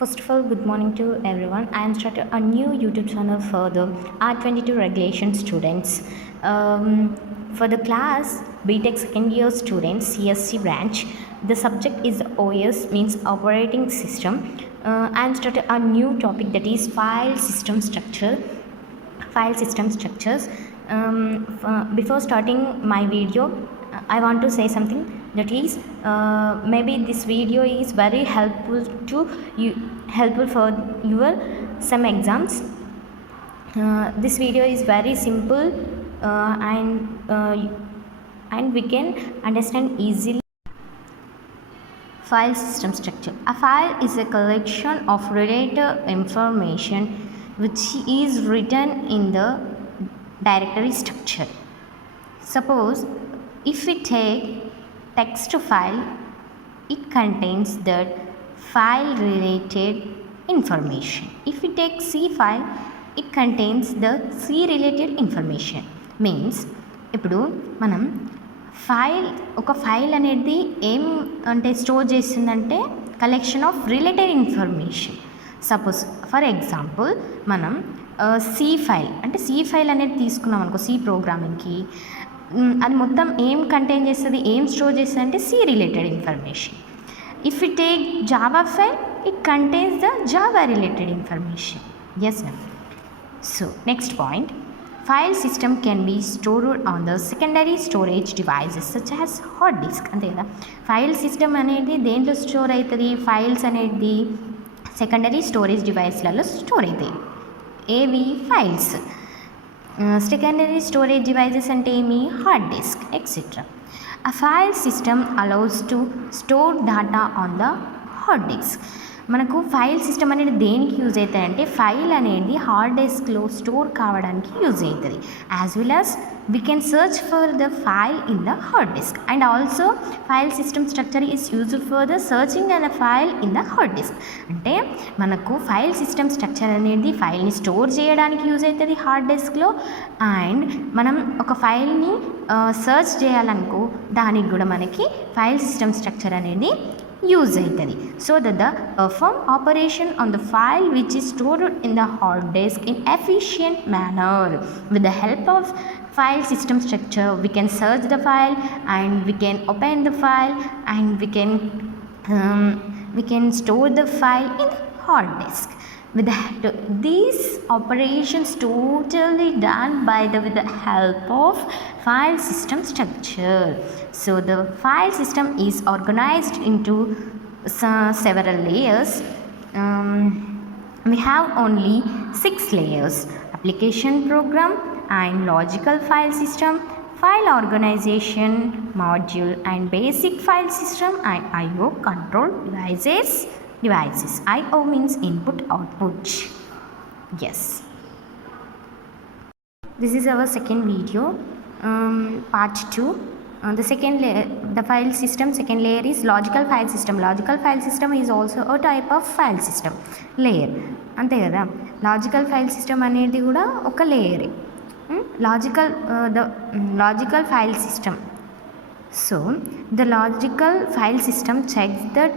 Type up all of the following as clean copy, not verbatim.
First of all, good morning to everyone. I am starting a new YouTube channel for the R22 regulation students. For the class BTech second year students, CSC branch, the subject is OS, means operating system. I am starting a new topic, that is file system structure. File system structures. Before starting my video, I want to say something, that is maybe this video is very helpful to you, helpful for your some exams. This video is very simple and we can understand easily. File system structure. A file is a collection of related information which is written in the directory structure. Suppose if we take text file, it contains the file related information. If we take C file, it contains the C related information. Means ఇప్పుడు మనం ఒక ఫైల్ అనేది ఏం అంటే స్టోర్ చేస్తుందంటే collection of related information. Suppose for example మనం C file అనేది తీసుకున్నాం అనుకో, సి ప్రోగ్రామింగ్కి అది మొత్తం ఏం కంటైన్ చేస్తుంది, ఏం స్టోర్ చేస్తుంది అంటే C related information. If you take Java file, it contains the Java related information. Yes ma'am. So next point, file system can be stored on the secondary storage devices such as hard disk. అంతే కదా, file system అనేది దేంట్లో స్టోర్ అవుతుంది, ఫైల్స్ అనేది secondary storage డివైస్లలో స్టోర్ అవుతాయి. ఏవి files. Secondary storage devices అంటే ఏమి, hard disk etcetera. A file system allows to store data on the hard disk. మనకు ఫైల్ సిస్టమ్ అనేది దేనికి యూజ్ అవుతాయంటే ఫైల్ అనేది హార్డ్ డిస్క్లో స్టోర్ కావడానికి యూజ్ అవుతుంది. As well as we can search for the file in the hard disk. And also file system structure is used for the searching and file in the hard disk. అంటే మనకు file system structure అనేది ఫైల్ని స్టోర్ చేయడానికి యూజ్ అవుతుంది హార్డ్ డిస్క్లో. అండ్ మనం ఒక ఫైల్ని సర్చ్ చేయాలనుకో, దానికి కూడా మనకి ఫైల్ సిస్టమ్ స్ట్రక్చర్ అనేది use అవుతుంది. So that the perform operation on the file which is stored in the hard disk in efficient manner. With the help of file system structure, we can search the file and we can open the file and we can store the file in the hard disk. With these operations totally done with the help of file system structure. So the file system is organized into several layers. We have only 6 layers: application program and logical file system, file organization module and basic file system, and IO control devices. IO means input output. Yes, this is our second video, part 2. The file system second layer is logical file system. Logical file system is also a type of file system layer. అంతే కదా, logical file system అనేది కూడా ఒక లేయరే. Logical file system. So the logical file system checks that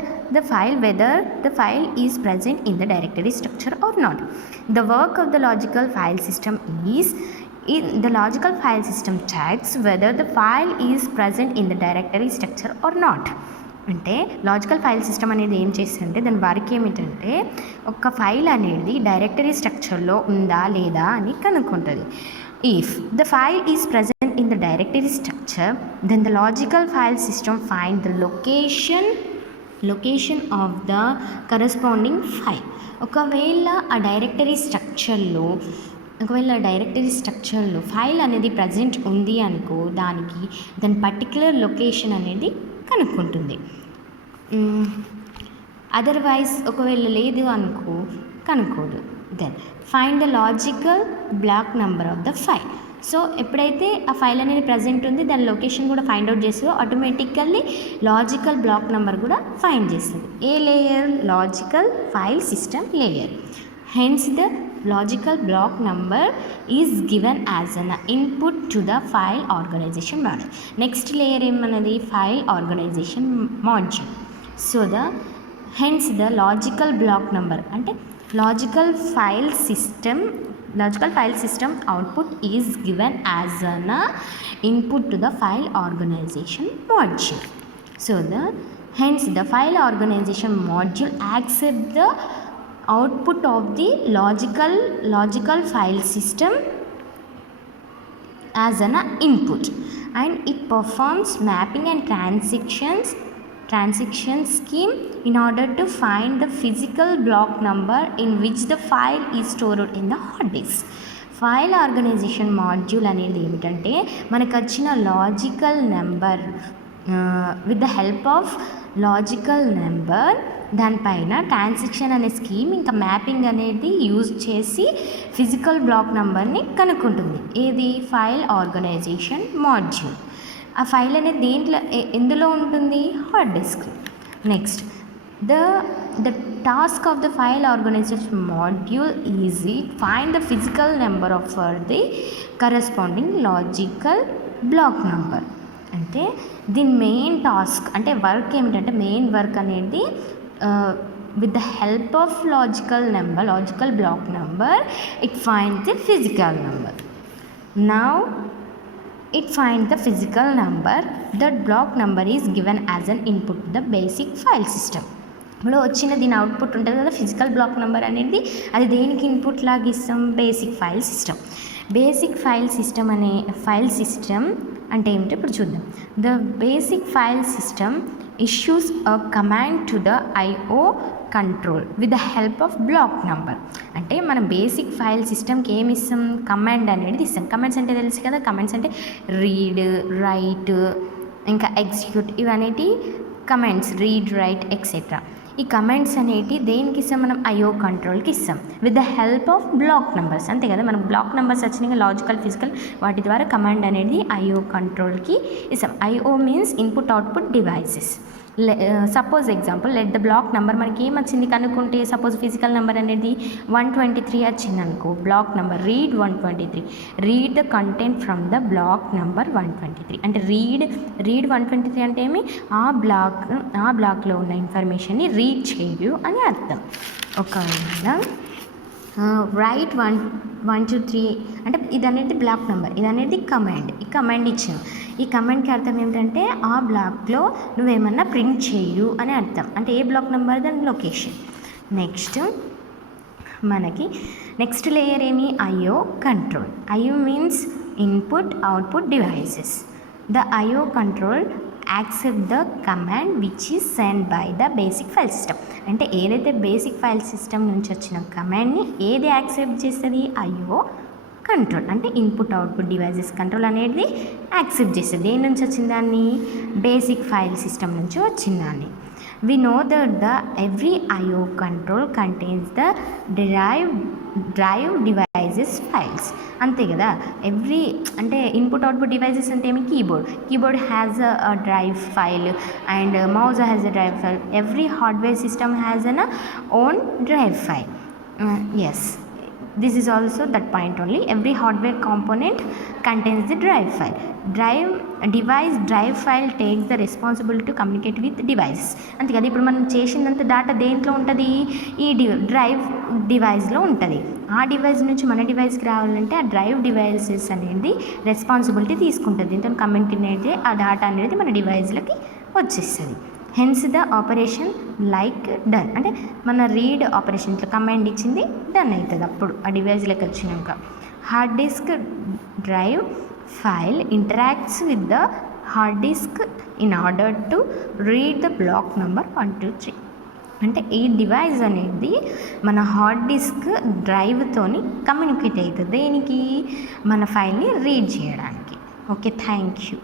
whether the file is present in the directory structure or not. The work of the logical file system is the logical file system checks whether the file is present in the directory structure or not. అంటే logical file system అనేది ఏం చేస్తుందంటే దాని వర్క్ ఏమిటంటే ఒక ఫైల్ అనేది డైరెక్టరీ స్ట్రక్చర్లో ఉందా లేదా అని కనుక్కుంటుంది. If the file is present in the directory structure, then the logical file system finds the location of the corresponding file. ఒకవేళ డైరెక్టరీ స్ట్రక్చర్లో ఫైల్ అనేది ప్రజెంట్ ఉంది అనుకో, దాని పర్టిక్యులర్ లొకేషన్ అనేది కనుక్కుంటుంది. అదర్వైజ్ ఒకవేళ లేదు అనుకో, కనుక్కోదు. Then find the logical block number of the file. So ఎప్పుడైతే ఆ ఫైల్ అనేది ప్రజెంట్ ఉంది, దాని లొకేషన్ కూడా ఫైండ్ అవుట్ చేస్తుందో ఆటోమేటికల్లీ లాజికల్ బ్లాక్ నెంబర్ కూడా ఫైండ్ చేస్తుంది. ఏ లేయర్? Logical file system layer. Hence the logical block number is given as an input to the file organisation module. Next layer ఏమన్నది? File organisation module. So the hence the logical block number అంటే logical file system output is given as an input to the file organization module. So hence the file organization module accepts the output of the logical file system as an input, and it performs mapping and transaction scheme in order to find the physical block number in which the file is stored in the hard disk. File organisation module అనేది ఏమిటంటే మనకు వచ్చిన logical number with the help of logical number దానిపైన transaction అనే scheme ఇంకా mapping అనేది use చేసి physical block నెంబర్ని కనుక్కుంటుంది. ఏది ఫైల్ ఆర్గనైజేషన్ మాడ్యూల్. ఆ ఫైల్ అనేది ఎందులో ఉంటుంది? Hard disk. Next the task of the file organization module is find the physical number of for the corresponding logical block number. అంటే దీని మెయిన్ టాస్క్ అంటే వర్క్ ఏమిటంటే మెయిన్ వర్క్ అనేది with the help of logical block number it finds the physical number. Now it finds the physical number. That block number is given as an input to the basic file system. ఇప్పుడు వచ్చిన దీని అవుట్పుట్ ఉంటుంది కదా physical block number అనేది, అది దేనికి ఇన్పుట్ లాగా ఇస్తాం? Basic file system. Basic file system అంటే ఏమిటో ఇప్పుడు చూద్దాం. The basic file system issues a command to the IO control with the help of block number. అంటే మనం బేసిక్ ఫైల్ సిస్టమ్కి ఏమి ఇస్తాం? కమాండ్ అనేది ఇస్తాం. కమాండ్స్ అంటే తెలుసు కదా, కమాండ్స్ అంటే రీడ్, రైట్, ఇంకా ఎగ్జిక్యూట్, ఇవనేటి కమాండ్స్, రీడ్, రైట్ ఎక్సెట్రా. ఈ కమాండ్స్ అనేటి దేనికి ఇస్తాం? మనం IO కంట్రోల్కి ఇస్తాం with the help of block numbers. అంతే కదా, మనకు బ్లాక్ నెంబర్స్ వచ్చినాయి లాజికల్ ఫిజికల్, వాటి ద్వారా కమాండ్ అనేది IO కంట్రోల్కి ఇస్తాం. IO means input output devices. Suppose example let the block number మనకి ఏమొచ్చింది కనుక్కుంటే, సపోజ్ ఫిజికల్ నెంబర్ అనేది 123 వచ్చింది అనుకో, block number read 123, read the content from the block number 123. అంటే రీడ్ 123 అంటే ఏమి? ఆ బ్లాక్లో ఉన్న ఇన్ఫర్మేషన్ని రీడ్ చేయు అని అర్థం. ఒకవేళ రైట్ 123 అంటే ఇది అనేది బ్లాక్ నెంబర్, ఇది అనేది కమాండ్. ఈ కమాండ్ ఇచ్చాను. ఈ కమాండ్కి అర్థం ఏమిటంటే ఆ బ్లాక్లో నువ్వేమన్నా ప్రింట్ చేయు అని అర్థం. అంటే ఏ బ్లాక్ నెంబర్, దాని లొకేషన్. నెక్స్ట్ లేయర్ ఏమి? IO control. IO means input output devices. The IO control accept the command which is send by the basic file system. అంటే ఏదైతే బేసిక్ ఫైల్ సిస్టమ్ నుంచి వచ్చిన కమాండ్ని ఏది యాక్సెప్ట్ చేస్తుంది? IO control. అంటే ఇన్పుట్ అవుట్పుట్ డివైజెస్ కంట్రోల్ అనేది యాక్సెప్ట్ చేస్తుంది. దేని నుంచి వచ్చిందాన్ని? బేసిక్ ఫైల్ సిస్టమ్ నుంచి వచ్చిందాన్ని. We know that every IO control contains the drive devices files. అంతే కదా, ఎవ్రీ అంటే ఇన్పుట్ అవుట్పుట్ డివైజెస్ అంటే ఏమి? Keyboard has a drive file and mouse has a drive file. Every hardware system has an own drive file. Yes, this is also that point only. Every hardware component contains the drive file. Drive file takes the responsibility to communicate with devices. అంతే కదా, ఇప్పుడు మనం చేసినంత డేటా దేంట్లో ఉంటుంది? ఈ డ్రైవ్ డివైస్లో ఉంటుంది. ఆ డివైస్ నుంచి మన డివైస్కి రావాలంటే ఆ డ్రైవ్ డివైసెస్ అనేది రెస్పాన్సిబిలిటీ తీసుకుంటుంది. దీంతో కమ్యూనికేట్ ఆ డేటా అనేది మన డివైస్లకి వచ్చేస్తుంది. Hence the operation like done. అంటే మన రీడ్ ఆపరేషన్ ఇట్లా కమాండ్ ఇచ్చింది డన్ అవుతుంది అప్పుడు ఆ డివైస్లోకి వచ్చినాక. Hard disk drive file interacts with the hard disk in order to read the block number 123. అంటే ఈ డివైస్ అనేది మన హార్డ్ డిస్క్ డ్రైవ్తోని కమ్యూనికేట్ అవుతుంది. దేనికి? మన ఫైల్ని రీడ్ చేయడానికి. Okay, thank you.